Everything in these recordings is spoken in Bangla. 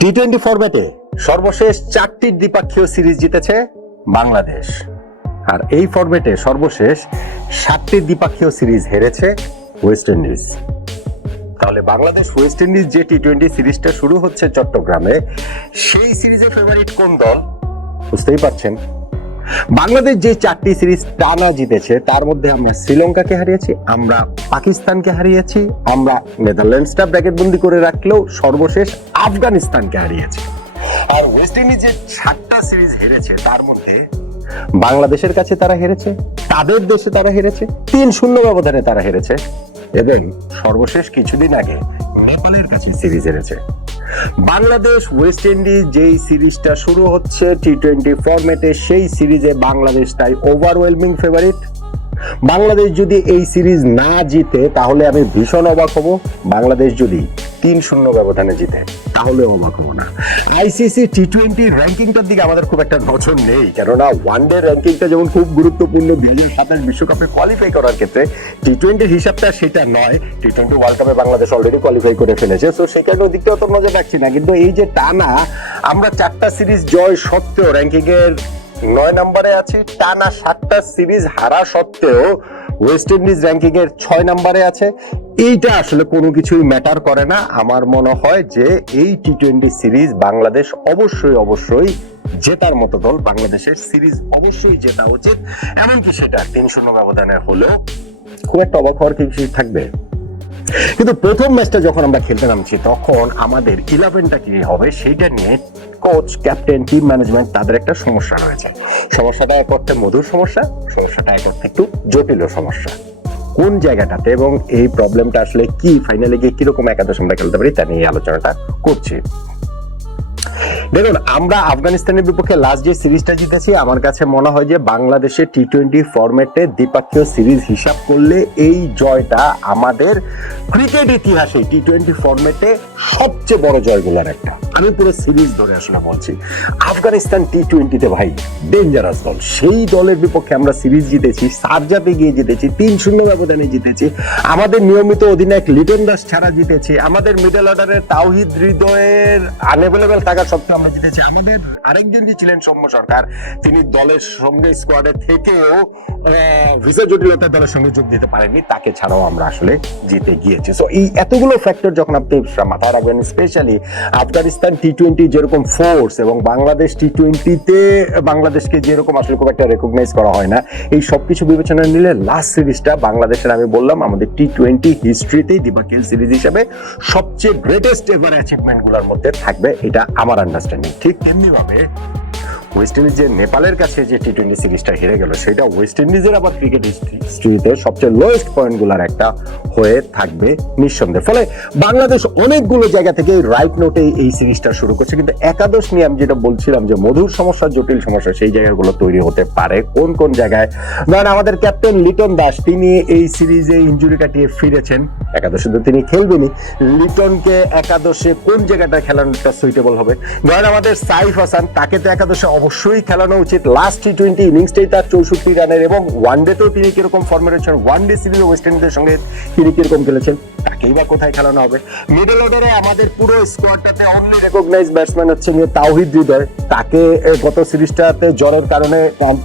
টি টোয়েন্টি ফরম্যাটে সর্বশেষ চারটি দ্বিপাক্ষীয় সিরিজ জিতেছে বাংলাদেশ। আর এই ফরম্যাটে সর্বশেষ সাতটি দ্বিপাক্ষীয় সিরিজ হেরেছে ওয়েস্ট ইন্ডিজ তাহলে বাংলাদেশ ওয়েস্ট ইন্ডিজ যে টি টোয়েন্টি সিরিজটা শুরু হচ্ছে চট্টগ্রামে, সেই সিরিজের ফেভারিট কোন দল? বুঝতেই পারছেন? বাংলাদেশ যে চারটি সিরিজ টানা জিতেছে, তার মধ্যে আমরা শ্রীলঙ্কাকে হারিয়েছি, আমরা পাকিস্তানকে হারিয়েছি, আমরা নেদারল্যান্ডসটা ব্র্যাকেটবন্দি করে রাখলেও সর্বশেষ আফগানিস্তানকে হারিয়েছি। আর ওয়েস্ট ইন্ডিজ যে সাতটা সিরিজ হেরেছে, তার মধ্যে বাংলাদেশের কাছে তারা হেরেছে, তাদের দেশে তারা হেরেছে, তিন শূন্য ব্যবধানে তারা হেরেছে, এবং সর্বশেষ কিছুদিন আগে নেপালের কাছে সিরিজ হেরেছে। বাংলাদেশ ওয়েস্ট ইন্ডিজ যেই সিরিজটা শুরু হচ্ছে টি টোয়েন্টি ফরম্যাটে সেই সিরিজে বাংলাদেশ তাই ওভারওয়েলমিং ফেভারিট বাংলাদেশ যদি এই সিরিজ না জিতে, তাহলে আমি ভীষণ অবাক হব। বাংলাদেশ যদি তিন শূন্য ব্যবধানে জিতে, তাহলে অবাক হব না। আইসিসি টি টোয়েন্টি র্যাঙ্কিংটার দিকে আমাদের খুব একটা নজর নেই, কেননা ওয়ান ডে র্যাঙ্কিংটা যেমন খুব গুরুত্বপূর্ণ দুই হাজার বিশ্বকাপে কোয়ালিফাই করার ক্ষেত্রে টি টোয়েন্টির হিসাবটা সেটা নয়। টি টোয়েন্টি ওয়ার্ল্ড কাপে বাংলাদেশ অলরেডি কোয়ালিফাই করে ফেলেছে তো সেই কারণে ওই দিকটাও তো নজর রাখছি না। কিন্তু এই যে টানা, আমরা চারটা সিরিজ জয় সত্ত্বেও র্যাঙ্কিং এর নয় নম্বরে আছি, টানা সাতটা সিরিজ হারা সত্ত্বেও ওয়েস্ট ইন্ডিজ র্যাঙ্কিং এর ছয় নম্বরে আছে। এইটা আসলে কোনো কিছুই ম্যাটার করে না। আমার মনে হয় যে এই টি টোয়েন্টি সিরিজ বাংলাদেশ অবশ্যই অবশ্যই জেতার মতো দল বাংলাদেশের সিরিজ অবশ্যই জেতা উচিত। এমনকি সেটা তিন শূন্য ব্যবধানে হলেও খুব একটা অবাক হওয়ার কিছু থাকবে। কিন্তু প্রথম ম্যাচটা যখন আমরা খেলতে নামছি, তখন আমাদের ইলেভেনটা কি হবে সেইটা নিয়ে কোচ ক্যাপ্টেন টিম ম্যানেজমেন্ট তাদের একটা সমস্যা রয়েছে। সমস্যাটা এক অর্থে মধুর সমস্যা, সমস্যাটা এক অর্থে একটু জটিল সমস্যা। কোন জায়গাটাতে এবং এই প্রবলেমটা আসলে কি ফাইনালে গিয়ে কীরকম একাদশ আমরা খেলতে পারি তা নিয়ে আলোচনাটা করছি। দেখুন, আমরা আফগানিস্তানের বিপক্ষে লাস্ট যে সিরিজটা জিতেছি, আমার কাছে মনে হয় যে বাংলাদেশের টি টোয়েন্টি ফরম্যাটে দ্বিপাক্ষীয় সিরিজ হিসাব করলে এই জয়টা আমাদের ক্রিকেট ইতিহাসে টি টোয়েন্টি ফরম্যাটে সবচেয়ে বড় জয়গুলোর একটা। আমি পুরো সিরিজ ধরে আসলে বলছি, আফগানিস্তান টি টোয়েন্টিতে ভাই ডেঞ্জারাস দল। সেই দলের বিপক্ষে আমরা সিরিজ জিতেছি সারজাতে গিয়ে জিতেছি, তিন শূন্য ব্যবধানে জিতেছি, আমাদের নিয়মিত অধিনায়ক লিটন দাস ছাড়া জিতেছি, আমাদের মিডল অর্ডারের তাওহিদ হৃদয়ের আনএভেলেবেল থাকা সত্ত্বেও আমরা জিতেছি। আমাদের আরেকজন যে ছিলেন সৌম্য সরকার, তিনি দলের সঙ্গে স্কোয়াডে থেকেও ভিসা জটিলতার দলের সঙ্গে যোগ দিতে পারেননি। তাকে ছাড়াও আমরা আসলে জিতে গিয়েছি। সো এই এতগুলো ফ্যাক্টর যখন আপনি মাথায় রাখবেন স্পেশালি আফগানিস্তান টি টোয়েন্টি যেরকম ফোর্স এবং বাংলাদেশ টি টোয়েন্টিতে বাংলাদেশকে যেরকম আসলে খুব একটা রেকগনাইজ করা হয় না, এই সবকিছু বিবেচনা নিলে লাস্ট সিরিজটা বাংলাদেশের, আমি বললাম, আমাদের টি টোয়েন্টি হিস্ট্রিতেই দ্বিপাক্ষিক সিরিজ হিসাবে সবচেয়ে গ্রেটেস্ট এভার অ্যাচিভমেন্টগুলোর মধ্যে থাকবে। এটা আমার আন্ডারস্ট্যান্ডিং したね。てっぺはね、ওয়েস্ট ইন্ডিজ যে নেপালের কাছে যে টি টোয়েন্টি সিরিজটা হেরে গেল, সেটা ওয়েস্ট ইন্ডিজের আবার ক্রিকেট হিস্ট্রিতে সবচেয়ে লোয়েস্ট পয়েন্টগুলার একটা হয়ে থাকবে নিঃসন্দেহে। ফলে বাংলাদেশ অনেকগুলো জায়গা থেকে রাইট নোটে এই সিরিজটা শুরু করছে। কিন্তু একাদশ নিয়ে আমি যেটা বলছিলাম যে মধুর সমস্যা, জটিল সমস্যা, সেই জায়গাগুলো তৈরি হতে পারে। কোন কোন জায়গায়? ধরেন আমাদের ক্যাপ্টেন লিটন দাস, তিনি এই সিরিজে ইঞ্জুরি কাটিয়ে ফিরেছেন। একাদশে তো তিনি খেলবেনই। লিটনকে একাদশে কোন জায়গাটা খেলানোটা সুইটেবল হবে? ধরেন আমাদের সাইফ হাসান, তাকে তো একাদশে অবশ্যই খেলানো উচিত। লাস্ট টি টোয়েন্টি ইনিংসটাই তার চৌষট্টি রানের এবং ওয়ান ডেতেও তিনি কীরকম ফর্মে রয়েছেন ওয়ান ডে সিরিজে ওয়েস্ট ইন্ডিজের সঙ্গে তিনি কীরকম খেলেছেন, তাকেই বা কোথায় খেলানো হবে? মিডল অর্ডারে আমাদের পুরো স্কোয়াডটাতে অনলি রেকগনাইজ ব্যাটসম্যান হচ্ছে তাওহিদ হৃদয়। তাকে গত সিরিজটাতে জ্বরের কারণে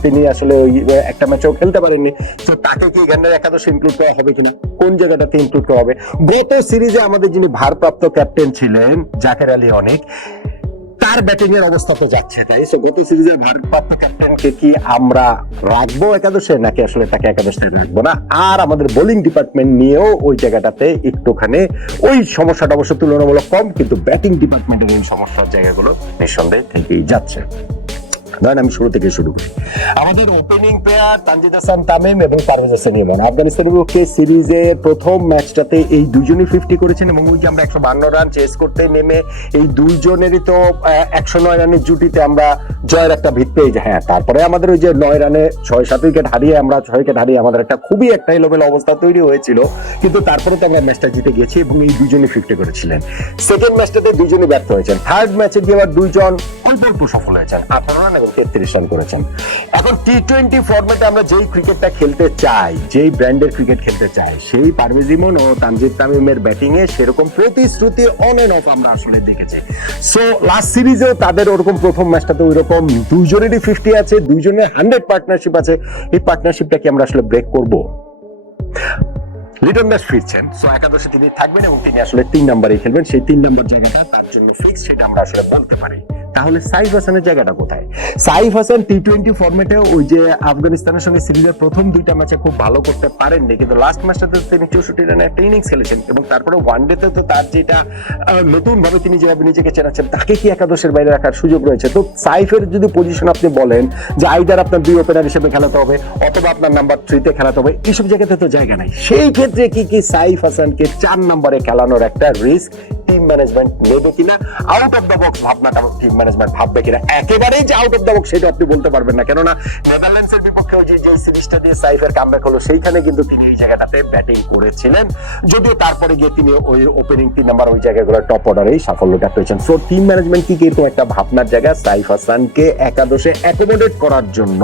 তিনি আসলে ওই একটা ম্যাচেও খেলতে পারেননি। তো তাকে কি এখানে একাদশে ইনক্লুড করা হবে কিনা? কোন জায়গাটাতে ইনক্লুড করা হবে? গত সিরিজে আমাদের যিনি ভারপ্রাপ্ত ক্যাপ্টেন ছিলেন, জাকের আলী অনেক তার ব্যাটিং এর অবস্থা তো যাচ্ছে? তাই সো গত সিরিজে ভারপ্রাপ্ত ক্যাপ্টেনকে কি আমরা রাখব একাদশে? নাকি আসলে তাকে একাদশে রাখব না? আর আমাদের বোলিং ডিপার্টমেন্ট নিয়েও ওই জায়গাটাতে একটুখানি ওই সমস্যাটা অবশ্য তুলনামূলক কম, কিন্তু ব্যাটিং ডিপার্টমেন্টের ওই সমস্যার জায়গাগুলো নিঃসন্দেহে থেকেই যাচ্ছে। ধরেন আমি শুরু থেকে শুরু করি। আমাদের ওপেনিং প্লেয়ার তানজিদ হাসান তামিম এবং পারভেজ হোসেন ইমন। আফগানিস্তানের বিপক্ষে সিরিজের প্রথম ম্যাচটাতে এই দুজনই ফিফটি করেছেন এবং ওই যে আমরা একশো বান্ন রান চেস করতে নেমে এই দুইজনেরই তো একশো নয় রানের জুটিতে আমরা জয়ের একটা ভিত পেয়ে যাই। হ্যাঁ তারপরে আমাদের ওই যে নয় রানে ছয় সাত উইকেট হারিয়ে আমরা ছয় উইকেট হারিয়ে আমাদের একটা খুবই একটা এলোমেলো অবস্থা তৈরি হয়েছিল। কিন্তু তারপরে তো আমরা ম্যাচটা জিতে গেছি এবং এই দুজনই ফিফটি করেছিলেন। সেকেন্ড ম্যাচটাতে দুজনই ব্যর্থ হয়েছেন। থার্ড ম্যাচে গিয়ে আবার দুইজন সফল হয়েছেন। আঠারো রান এবং তেত্রিশ রান করেছেন। এখন টি টোয়েন্টি ফর্মেটে আমরা যেই ক্রিকেটটা খেলতে চাই, যেই ব্র্যান্ডের ক্রিকেট খেলতে চাই, সেই ও তামিমের সেরকম প্রতিশ্রুতি অন এন্ড অফ আমরা আসলে দেখেছি। সো লাস্ট সিরিজেও তাদের ওরকম প্রথম ম্যাচটাতে ওই রকম ফিফটি আছে হান্ড্রেড পার্টনারশিপ আছে। এই পার্টনারশিপটা কি আমরা আসলে ব্রেক করব। লিটন দাস ফিরছেন সো একাদশে তিনি থাকবেন এবং তিনি আসলে তিন নাম্বারে খেলবেন। সেই তিন নাম্বার জায়গাটা তার জন্য ফিক্স সেটা আমরা আসলে বলতে পারি। তাহলে সাইফ হাসানের জায়গাটা কোথায়? সাইফ হাসান টি টোয়েন্টি ফর্মেটে ওই যে আফগানিস্তানের সঙ্গে সিরিজের প্রথম দুইটা ম্যাচে খুব ভালো করতে পারেননি, কিন্তু লাস্ট ম্যাচটাতে তিনি চৌষট্টি রানে একটা ইনিংস খেলেছেন এবং তারপরে ওয়ান ডেতে তো তার যেটা নতুন ভাবে তিনি যেভাবে নিজেকে চেনাচ্ছেন, তাকে কি একাদশের বাইরে রাখার সুযোগ রয়েছে? তো সাইফের যদি পজিশন আপনি বলেন যে আইদার আপনার দুই ওপেনার হিসেবে খেলাতে হবে অথবা আপনার নাম্বার থ্রিতে খেলাতে হবে এইসব জায়গাতে তো জায়গা নাই। সেই ক্ষেত্রে কি কি সাইফ হাসানকে চার নম্বরে খেলানোর একটা রিস্ক টিম ম্যানেজমেন্ট নেবে কিনা? আউট অফ দ্য বক্স ভাবনাটা টিম ম্যানেজমেন্ট ভাববে কিনা? একেবারেই যে আউট অফ দ্য বক্স সেটা আপনি বলতে পারবেন না। কেননা নেদারল্যান্ডসের বিপক্ষে যে যে সিরিজটা দিয়ে সাইফের কামব্যাক হলো, সেইখানে কিন্তু তিনি এই জায়গাটাতে ব্যাটিং করেছিলেন। যদিও তারপরে গিয়ে তিনি ওই ওপেনিং তিন নাম্বার ওই জায়গাগুলো টপ অর্ডারেই সাফল্যটা পেয়েছেন। সো টিম ম্যানেজমেন্ট কি এরকম একটা ভাবনার জায়গা? সাইফ হাসানকে একাদশে অ্যাকোমোডেট করার জন্য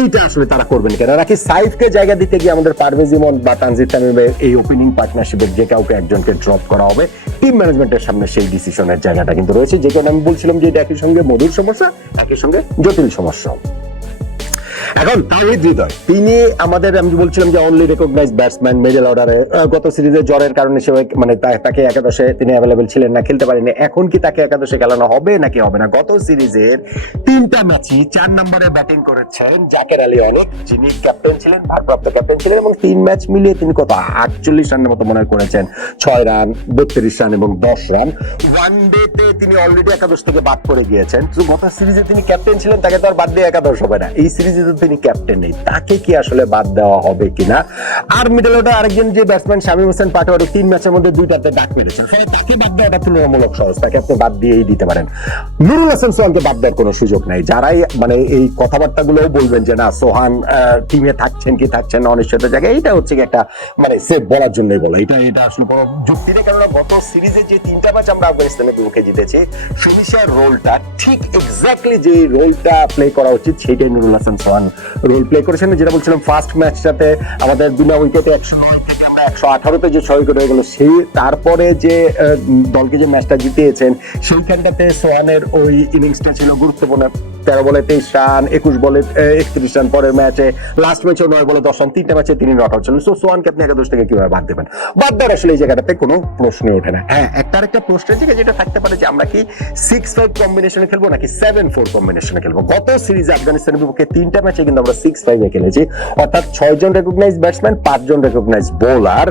এইটা আসলে তারা করবেন কেন? নাকি সাইফকে জায়গা দিতে গিয়ে আমাদের পারভেজ ইমন বা তানজিদ তামিমের এই ওপেনিং পার্টনারশিপের যে কাউকে একজনকে ড্রপ করা হবে টিম ম্যানেজমেন্টের সামনে সেই ডিসিশনের জায়গাটা কিন্তু রয়েছে। যে কারণে আমি বলছিলাম যে এটা একই সঙ্গে মধুর সমস্যা একই সঙ্গে জটিল সমস্যা এখন তাহিদ হৃদয়। তিনি আমাদের, আমি বলছিলাম যে অনলি রেকগনাইজ ব্যাটসম্যান মিডল অর্ডারে গত সিরিজে জ্বরের কারণে সে মানে তাকে একাদশে তিনি অ্যাভেলেবেল ছিলেন না, খেলতে পারেনি এখন কি তাকে একাদশে খেলানো হবে নাকি হবে না? গত সিরিজের তিনটা ম্যাচই চার নম্বরে ব্যাটিং করেছেন জাকের আলী অনেক, যিনি ক্যাপ্টেন ছিলেন, ভারপ্রাপ্ত ক্যাপ্টেন ছিলেন, এবং তিন ম্যাচ মিলিয়ে তিনি কত? আটচল্লিশ রানের মতো মনে করেছেন। ছয় রান, বত্রিশ রান এবং দশ রান। ওয়ান ডেতে তিনি অলরেডি একাদশ থেকে বাদ পড়ে গিয়েছেন। তো গত সিরিজে তিনি ক্যাপ্টেন ছিলেন, তাকে তো আর বাদ দিয়ে একাদশ হবে না। এই সিরিজে তিনি ক্যাপ্টেন নেই, তাকে কি আসলে বাদ দেওয়া হবে কিনা? আর মিডল অর্ডার আরেকজন যে ব্যাটসম্যান শামীম হোসেন পাটোয়ারি, তিন ম্যাচের মধ্যে দুইটাতে ডাক মেরেছেন তাকে বাদ দেওয়াটা তুলনামূলক সহজ, তাকে আপনি বাদ দিয়েই দিতে পারেন। নুরুল হাসান সোহানকে বাদ দেওয়ার কোনো সুযোগ নাই। যারাই মানে এই কথাবার্তাগুলোও বলবেন যে, না, সোহান টিমে থাকছেন কি থাকছেন না অনিশ্চয়তার জায়গায় এটা হচ্ছে কি একটা মানে সে বলার জন্যই বলা। এটা এটা আসলে কোনো যুক্তি নেই, কেননা গত সিরিজে যে তিনটা ম্যাচ আমরা আফগানিস্তানের বিপক্ষে জিতেছি ফিনিশার রোলটা ঠিক এক্স্যাক্টলি যে রোলটা প্লে করা উচিত, সেটাই নুরুল হাসান সোহান রোল প্লে করেছেন। যেটা বলছিলাম ফার্স্ট ম্যাচটাতে আমাদের বিনা উইকেটে একশো একশো আঠারোতে যে ছয় উইকেট হয়ে গেল, সেই তারপরে যে দলকে যে ম্যাচটা জিতিয়েছেন, সেইখানটাতে সোহানের ওই ইনিংসটা ছিল গুরুত্বপূর্ণ। তেরো বলে তেইশ রান, একুশ বলে একত্রিশ রান পরের ম্যাচে। লাস্ট ম্যাচে নয় বলে দশ রান, তিনটা ম্যাচে তিনি নট আউট সো সোহানকে আপনি একাদশ থেকে কীভাবে বাদ দেবেন? বাদ দেওয়ার আসলে এই জায়গাটাতে কোনো প্রশ্নই ওঠে না। হ্যাঁ একটা আরেকটা প্রশ্নের জায়গা যেটা থাকতে পারে যে আমরা কি সিক্স ফাইভ কম্বিনেশনে খেলব নাকি সেভেন ফোর কম্বিনেশনে খেলব? গত সিরিজে আফগানিস্তানের বিপক্ষে তিনটা ম্যাচে কিন্তু আমরা সিক্স ফাইভে খেলেছি। অর্থাৎ ছয়জন রেকগনাইজ ব্যাটসম্যান পাঁচজন রেকগনাইজ বোলার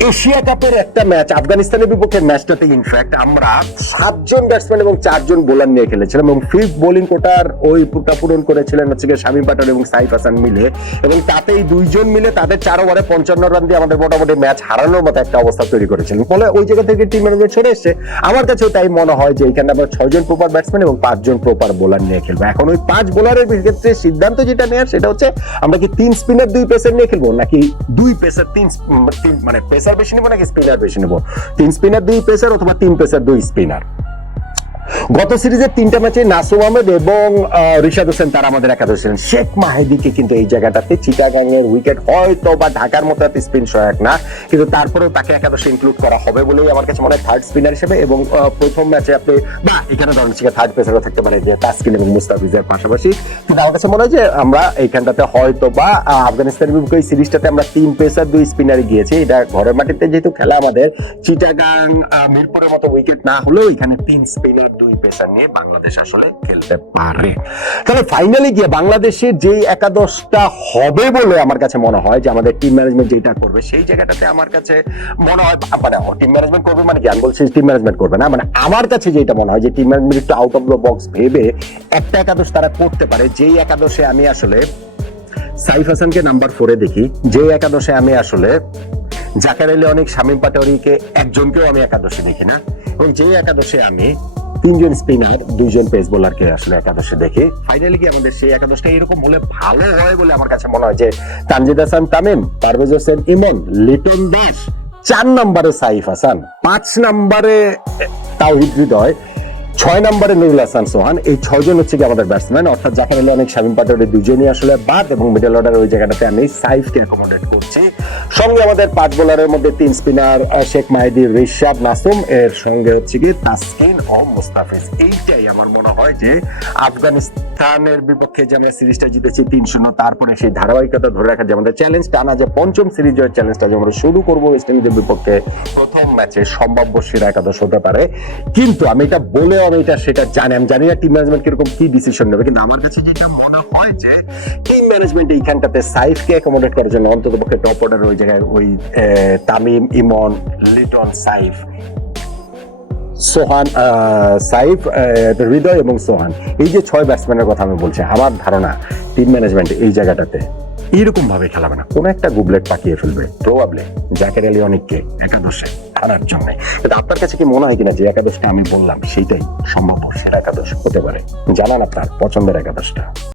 এশিয়া কাপের একটা ম্যাচ আফগানিস্তানের বিপক্ষে ম্যাচটাতে ইনফ্যাক্ট আমরা সাতজন ব্যাটসম্যান এবং চারজন বোলার নিয়ে খেলেছিলাম এবং ফিফথ বোলিং কোটার ওই পুটা পূরণ করেছিলেন হচ্ছে গিয়ে শামীম পাটাল এবং সাইফ হাসান মিলে। এবং তাতে এই দুইজন মিলে তাদের চার ওভারে পঞ্চান্ন রান দিয়ে আমাদের মোটামুটি ম্যাচ হারানোর মতো একটা অবস্থা তৈরি করেছিলেন। ফলে ওই জায়গা থেকে টিম ম্যানেজমেন্ট ছেড়ে এসছে আমার কাছেও তাই মনে হয় যে এখানে আমরা ছয়জন প্রপার ব্যাটসম্যান এবং পাঁচজন প্রপার বোলার নিয়ে খেলব। এখন ওই পাঁচ বোলারের ক্ষেত্রে সিদ্ধান্ত যেটা নেওয়ার সেটা হচ্ছে, আমরা কি তিন স্পিনার দুই পেসার নিয়ে খেলব নাকি দুই পেসার তিন, তিন- মানে পেসার বেশি নেব নাকি স্পিনার বেশি নেব তিন স্পিনার দুই পেসার অথবা তিন পেসার দুই স্পিনার গত সিরিজের তিনটা ম্যাচে নাসুম আহমেদ এবং রিশাদ হোসেন তারা আমাদের একাদশ ছিলেন। শেখ মাহেদিকে কিন্তু এই জায়গাটাতে চিটাগাং এর উইকেট হয়তো বা ঢাকার মতো এত স্পিন সহায়ক না, কিন্তু তারপরেও তাকে একাদশে ইনক্লুড করা হবে বলেই আমার কাছে মনে হয় থার্ড স্পিনার হিসেবে এবং প্রথম ম্যাচে আপনি, বা এখানে ধরেন থার্ড পেসারও থাকতে পারে যে তাসকিন এবং মুস্তাফিজের পাশাপাশি। কিন্তু আমার কাছে মনে হয় যে আমরা এইখানটাতে হয়তো বা আফগানিস্তানের বিপক্ষে এই সিরিজটাতে আমরা তিন পেসার দুই স্পিনারে গিয়েছি। এটা ঘরের মাটিতে যেহেতু খেলা আমাদের, চিটাগাং মিরপুরের মতো উইকেট না হলেও এখানে তিন স্পিনার দুই পেসার নিয়ে বাংলাদেশ আসলে খেলতে পারে। তাহলে ফাইনালি গিয়ে বাংলাদেশের যে একাদশটা হবে বলে আমার কাছে মনে হয়, যে আমাদের টিম ম্যানেজমেন্ট যেটা করবে, সেই জায়গাটাতে আমার কাছে মনে হয় মানে টিম ম্যানেজমেন্ট করবে মানে আমি বলছি টিম ম্যানেজমেন্ট করবে না মানে আমার কাছে যেটা মনে হয়, যে টিম ম্যানেজমেন্ট একটু আউট অফ দ্য বক্স ভেবে একটা একাদশ তারা করতে পারে। যেই একাদশে আমি আসলে সাইফ হাসানকে নাম্বার ফোরে দেখি যে একাদশে আমি আসলে জাকার আলী অনেক, শামীম পাটোয়ারিকে একজনকেও আমি একাদশে দেখি না। এবং যে একাদশে আমি তিনজন স্পিনার, দুইজন পেস বোলারকে আসলে একাদশে দেখে। ফাইনালি কি আমাদের সেই একাদশটা এরকম হলে ভালো হয় বলে আমার কাছে মনে হয় যে তানজিদ হাসান, তামিম, পারভেজ হোসেন, ইমন, লিটন দাস, চার নম্বরে সাইফ হাসান, পাঁচ নম্বরে তাওহিদ হৃদয়। ছয় নম্বরে নুরুল হাসান সোহান, এই ছয়জন হচ্ছে কি আমাদের ব্যাটসম্যান অর্থাৎ জাফর আলী অনেক স্বামীন পাটোয়ারি দুজনই আসলে বাদ এবং মিডল অর্ডার ওই জায়গাটাতে আমি সাইফকে অ্যাকোমোডেট করছি। সঙ্গে আমাদের পাঁচ বোলারের মধ্যে তিন স্পিনার শেখ মাহিদি, রিশাদ নাসুম, এর সঙ্গে হচ্ছে কি তাসকিন ও মুস্তাফিজ। এইটাই আমার মনে হয় যে আফগানিস্তানের বিপক্ষে যে আমরা সিরিজটা জিতেছি তিন শূন্য, তারপরে সেই ধারাবাহিকতা ধরে রাখার যে আমাদের চ্যালেঞ্জ টানা যে পঞ্চম সিরিজ জয়ের চ্যালেঞ্জটা যে আমরা শুরু করব ওয়েস্ট ইন্ডিজের বিপক্ষে, প্রথম ম্যাচে সম্ভাব্য সেরা একাদশ হতে পারে। কিন্তু আমি এটা বলেও আমি এটা সেটা জানি। আমি জানি না টিম ম্যানেজমেন্ট কীরকম কি ডিসিশন নেবে, কিন্তু আমার কাছে যেটা মনে হয় যে টিম ম্যানেজমেন্ট এইখানটাতে সাইফকে অ্যাকোমোডেট করার জন্য অন্তত পক্ষে টপ অর্ডার ওই জায়গায় ওই তামিম, ইমন, লিটন, সাইফ। সোহান সাইফ হৃদয় এবং সোহান। এই যে ছয় ব্যাটসম্যানের কথা আমি বলছি, আমার ধারণা টিম ম্যানেজমেন্ট এই জায়গাটাতে এইরকম ভাবে খেলাবে না। কোনো একটা গুবলেট পাকিয়ে ফেলবে প্রবাবলি আলী অনেককে একাদশে। আনার জন্য। আপনার কাছে কি মনে হয় কিনা যে একাদশটা আমি বললাম, সেইটাই সম্ভব সেরা একাদশ হতে পারে? জানান আপনার পছন্দের একাদশটা।